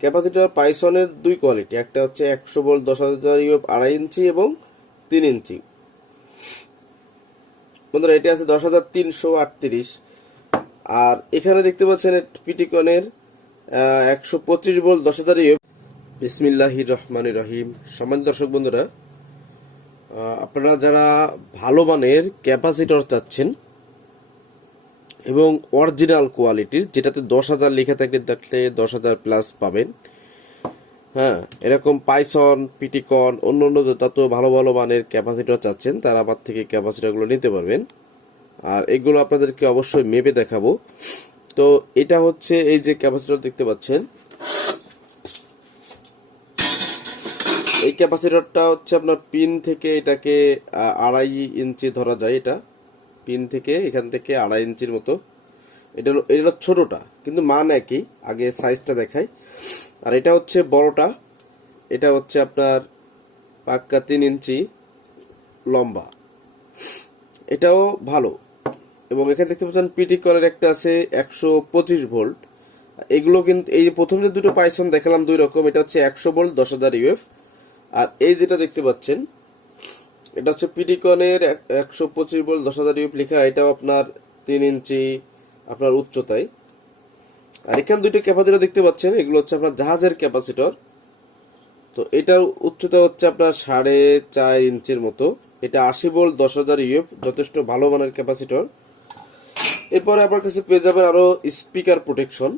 Capacitor পাইসনের দুই quality, একটা হচ্ছে একশো ভোল্ট, দশ হাজার ইউএফ আড়াই ইঞ্চি এবং তিন ইঞ্চি। বন্ধুরা, এটা আছে দশ হাজার তিনশো আটত্রিশ। আর এখানে দেখতে পাচ্ছেন পিটিকনের একশো পঁচিশ ভোল্ট, দশ হাজার ইউএফ। বিসমিল্লাহির রহমান রহিম। সম্মানিত দর্শক বন্ধুরা আপনারা যারা ভালো মানের ক্যাপাসিটর চাচ্ছেন এবং অরিজিনাল কোয়ালিটির যেটাতে দশ হাজার লেখা থাকে দেখলে দশ হাজার প্লাস পাবেন। হ্যাঁ এরকম পাইসন পিটিকন অন্য অন্য যত ভালো ভালো মানের ক্যাপাসিটর চাচ্ছেন, তারা আমার থেকে ক্যাপাসিটরগুলো নিতে পারবেন। আর এগুলো আপনাদেরকে অবশ্যই মেপে দেখাবো। তো এটা হচ্ছে এই যে ক্যাপাসিটর দেখতে পাচ্ছেন। এই ক্যাপাসিটরটা হচ্ছে আপনার পিন থেকে এটাকে আড়াই ইঞ্চি ধরা যায় এটা। পিন থেকে এখান থেকে আড়াই ইঞ্চির মতো। এটা হলো এটা ছোটটা, কিন্তু মান একই, আগে সাইজটা দেখাই। আর এটা হচ্ছে বড়টা। এটা হচ্ছে আপনার পাক্কা তিন ইঞ্চি লম্বা। এটাও ভালো। এবং এখানে দেখতে পাচ্ছেন পিটিকনের একটা আছে একশো পঁচিশ ভোল্ট এগুলো কিন্তু এই প্রথম যে দুটো পাইসন দেখালাম দুই রকম, এটা হচ্ছে একশো ভোল্ট দশ হাজার ইউএফ আর এই যেটা দেখতে পাচ্ছেন এটা হচ্ছে পিডিকনের একশো পঁচিশ ভোল্ট দশ হাজার ইউপ লেখা, এটাও আপনার তিন ইঞ্চি আপনার উচ্চতায়। আর এখানে দুইটা ক্যাপাসিটর দেখতে পাচ্ছেন, এগুলো হচ্ছে আপনার জাহাজের ক্যাপাসিটর। তো এটার উচ্চতা হচ্ছে আপনার সাড়ে চার ইঞ্চির মতো। এটা আশি ভোল্ট দশ হাজার ইউএফ যথেষ্ট ভালো মানের ক্যাপাসিটর। এরপরে আপনার কাছে পেয়ে যাবেন আরও স্পিকার প্রোটেকশন।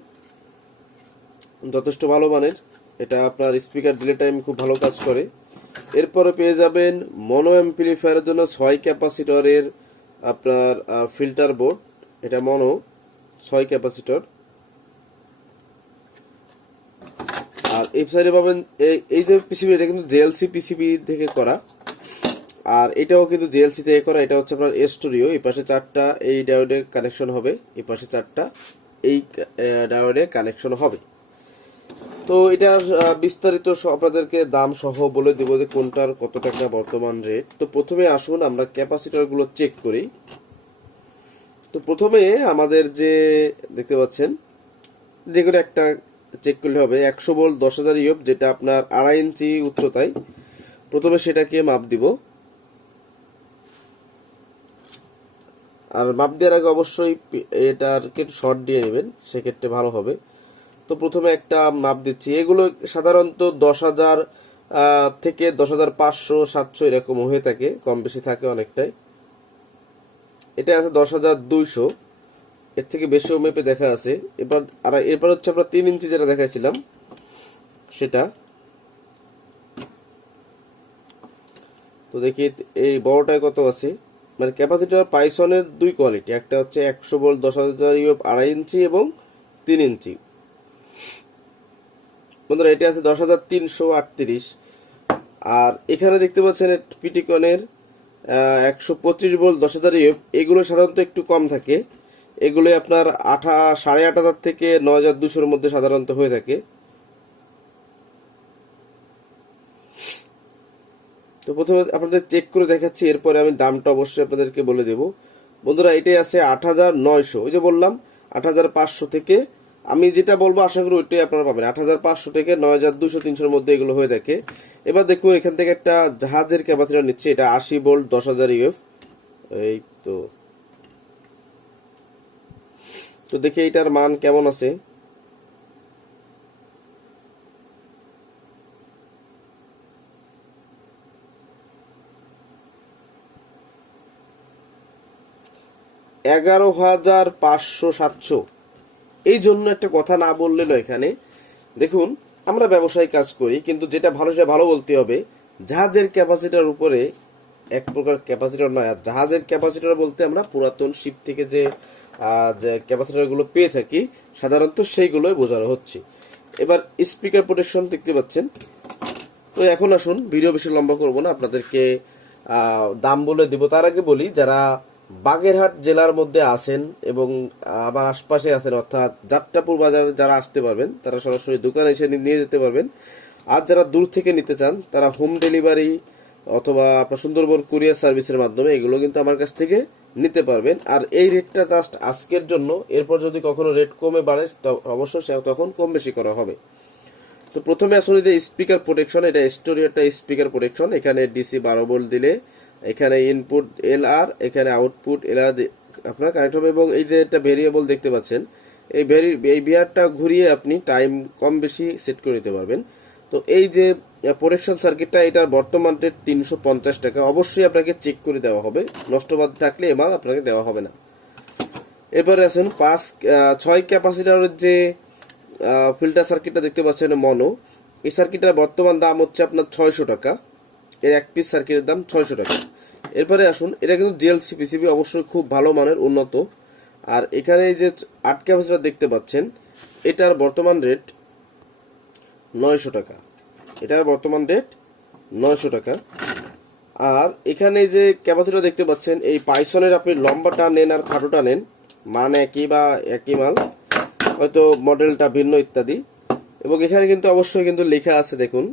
যথেষ্ট ভালো মানের। এটা আপনার স্পিকার ডিলে টাইম খুব ভালো কাজ করে। এরপরে পেয়ে যাবেন মনো অ্যাম্পলিফায়ারের জন্য ছয় ক্যাপাসিটরের আপনার ফিল্টার বোর্ড এটা মনো ছয় ক্যাপাসিটর। আর এই সাইডে পাবেন এই- যে পিসিবি এটা কিন্তু জেএলসি পিসিবি থেকে করা। আর এটাও কিন্তু জেএলসি থেকে করা। এটা হচ্ছে আপনার স্টুডিও এই পাশে চারটা, এই ডায়োডে কানেকশন হবে। এই পাশে চারটা, এই ডায়োডে কানেকশন হবে। তো এটা বিস্তারিত আপনাদেরকে দাম সহ বলে দেবো যে কোনটার কত টাকা বর্তমান রেট তো প্রথমে আসুন, আমরা ক্যাপাসিটরগুলো চেক করি। তো প্রথমে আমাদের যে, দেখতে পাচ্ছেন, যে একটা চেক করলে হবে। একশো ভোল্ট দশ হাজার ইউপ যেটা আপনার আড়াই ইঞ্চি উচ্চতায়। প্রথমে সেটাকে মাপ দিব। আর মাপ দেওয়ার আগে অবশ্যই এটার শর্ট দিয়ে নেবেন, সেক্ষেত্রে ভালো হবে। তো প্রথমে একটা মাপ দিচ্ছি। এগুলো সাধারণত দশ হাজার থেকে দশ হাজার পাঁচশো, সাতশো এরকম হয়ে থাকে, কম বেশি থাকে অনেকটাই। এটা আছে দশ হাজার দুইশো। এর থেকে বেশিও মেপে দেখা আছে। এবার, আর এরপর হচ্ছে আমরা তিন ইঞ্চি যেটা দেখাইছিলাম, সেটা। তো দেখি, এই বড়টায় কত আছে? মানে ক্যাপাসিটার পাইসনের দুই কোয়ালিটি একটা হচ্ছে একশো বল দশ হাজার ইউএফ আড়াই ইঞ্চি এবং তিন ইঞ্চি। বন্ধুরা, এটা আছে দশ হাজার তিনশো আটত্রিশ। আর এখানে দেখতে পাচ্ছেন পিটিকনের একশো পঁচিশ ভোল্ট, দশ হাজার এগুলো সাধারণত একটু কম থাকে। এগুলো আপনার আঠা, সাড়ে আট হাজার থেকে নয় হাজার দুশোর মধ্যে সাধারণত হয়ে থাকে। তো প্রথমে আপনাদের চেক করে দেখাচ্ছি, এরপরে আমি দামটা অবশ্যই আপনাদেরকে বলে দেব। বন্ধুরা, এটাই আছে আট হাজার নয়শো। ওই যে বললাম, আট হাজার পাঁচশো থেকে আমি যেটা বলব, আশা করি ওইটাই আপনারা পাবেন। আট হাজার পাঁচশো থেকে নয় হাজার দুশো তিনশোর মধ্যে এগুলো হয়ে থাকে। এবার দেখুন, এখান থেকে একটা জাহাজের ক্যাপাসিটার নিচ্ছে। এটা আশি ভোল্ট দশ হাজার ইউএফ। এই তো। তো দেখি এটার মান কেমন আছে। এগারো হাজার পাঁচশো সাতশো। এই জন্য একটা কথা না বললে না এখানে। দেখুন আমরা ব্যবসায়ী কাজ করি কিন্তু যেটা ভালো সেটা ভালো বলতে হবে জাহাজের ক্যাপাসিটার উপরে এক প্রকার ক্যাপাসিটর নয় আর জাহাজের ক্যাপাসিটর বলতে আমরা পুরাতন শিপ থেকে যে আহ, যে ক্যাপাসিটরগুলো পেয়ে থাকি সাধারণত সেইগুলোই বোঝানো হচ্ছে। এবার স্পিকার প্রোটেকশন দেখতে পাচ্ছেন। তো এখন আসুন ভিডিও বেশি লম্বা করব না আপনাদেরকে দাম বলে দিব। তার আগে বলি যারা বাগেরহাট জেলার মধ্যে আছেন এবং আমার আশপাশে আছেন, অর্থাৎ যাত্রাপুর বাজার যারা আসতে পারবেন, তারা সরাসরি দোকানে এসে নিয়ে যেতে পারবেন। আর যারা দূর থেকে নিতে চান, তারা হোম ডেলিভারি অথবা আপনার সুন্দরবন কুরিয়ার সার্ভিসের মাধ্যমে এগুলো কিন্তু আমার কাছ থেকে নিতে পারবেন। আর এই রেটটা জাস্ট আজকের জন্য, এরপর যদি কখনো রেট কমে বাড়ে অবশ্যই তখন কম বেশি করা হবে। তো প্রথমে আসলে যে স্পিকার প্রোটেকশন এটা স্টোরি একটা স্পিকার প্রোটেকশন এখানে ডিসি বারো ভোল্ট দিলে এখানে ইনপুট এল আর এখানে আউটপুট এল আর আপনার কানেক্ট হবে এবং এই যে একটা ভেরিয়েবল দেখতে পাচ্ছেন, এই ভেরি এই বিয়ারটা ঘুরিয়ে আপনি টাইম কম বেশি সেট করে নিতে পারবেন। তো এই যে প্রোটেকশন সার্কিটটা এটার বর্তমান রেট তিনশো পঞ্চাশ টাকা। অবশ্যই আপনাকে চেক করে দেওয়া হবে। নষ্টবাদ থাকলে এ মাল আপনাকে দেওয়া হবে না। এবারে আসেন পাঁচ ছয় ক্যাপাসিটারের যে ফিল্টার সার্কিটটা দেখতে পাচ্ছেন মনো এই সার্কিটটার বর্তমান দাম হচ্ছে আপনার ছয়শো টাকা। এর এক পিস সার্কিটের দাম ছয়শো টাকা। এরপরে আসুন, এটা কিন্তু ডিএলসি পিসিবি অবশ্যই খুব ভালো মানের উন্নত। আর এখানে যে আট ক্যাপাসিটার দেখতে পাচ্ছেন, এটার বর্তমান রেট নয়শো টাকা। এটার বর্তমান রেট নয়শো টাকা। আর এখানে যে ক্যাপাসিটার দেখতে পাচ্ছেন, এই পাইসনের আপনি লম্বাটা নেন আর খাটোটা নেন, মান একই বা একই মাল, হয়তো মডেলটা ভিন্ন ইত্যাদি। এবং এখানে কিন্তু অবশ্যই কিন্তু লেখা আছে দেখুন,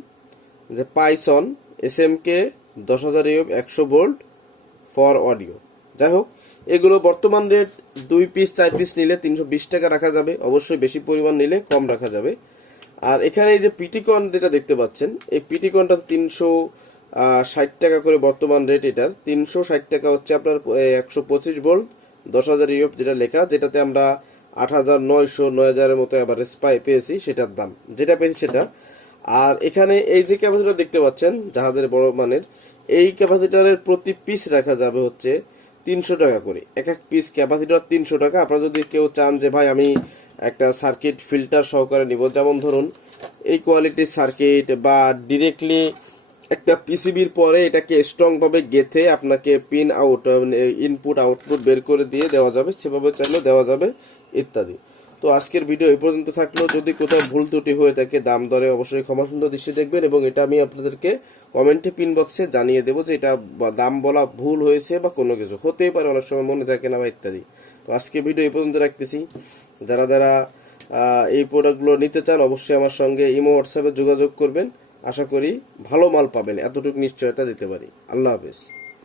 যে পাইসন এস এম কে দশ হাজার একশো ভোল্ট ফর অডিও। যাই হোক, এগুলো বর্তমান রেট দুই পিস চার পিস নিলে তিনশো বিশ টাকা রাখা যাবে। অবশ্যই বেশি পরিমাণ নিলে কম রাখা যাবে। আর এখানে এই যে পিটিকন যেটা দেখতে পাচ্ছেন, এই পিটিকনটা তিনশো ষাট টাকা করে বর্তমান রেট এটার। তিনশো ষাট টাকা হচ্ছে আপনার একশো পঁচিশ ভোল্ট দশ হাজার ইউএফ যেটা লেখা, যেটাতে আমরা আট হাজার নয়শো, নয় হাজারের মতো অ্যাভারেজ পাই, পেয়েছি সেটার দাম। যেটা পেয়েছি সেটা। আর এখানে এই যে ক্যাপাসিটার দেখতে পাচ্ছেন, জাহাজের বড় মানের এই ক্যাপাসিটারের প্রতি পিস রাখা যাবে হচ্ছে তিনশো টাকা করে। এক এক পিস ক্যাপাসিটার তিনশো টাকা। আপনারা যদি কেউ চান যে, ভাই, আমি একটা সার্কিট ফিল্টার সহকারে নিব। যেমন ধরুন, এই কোয়ালিটির সার্কিট বা ডিরেক্টলি একটা পিসিবির পরে এটাকে স্ট্রং ভাবে গেথে আপনাকে পিন আউট ইনপুট আউটপুট বের করে দিয়ে দেওয়া যাবে। সেভাবে চাইলে দেওয়া যাবে, ইত্যাদি। তো আজকের ভিডিও এই পর্যন্ত থাকল। যদি কোথাও ভুল ত্রুটি হয়ে থাকে, দাম দরে অবশ্যই ক্ষমা সুন্দর দৃষ্টি দেখবেন এবং এটা আমি আপনাদেরকে কমেন্টে পিন বক্সে জানিয়ে দেবো যে এটা দাম বলা ভুল হয়েছে বা কোনো কিছু। হতেই পারে, অনেক সময় মনে থাকে না বা ইত্যাদি। তো আজকে ভিডিও এই পর্যন্ত রাখতেছি। যারা যারা এই প্রোডাক্টগুলো নিতে চান, অবশ্যই আমার সঙ্গে ইমো, হোয়াটসঅ্যাপে যোগাযোগ করবেন। আশা করি ভালো মাল পাবেন, এতটুকু নিশ্চয়তা দিতে পারি। আল্লাহ হাফেজ।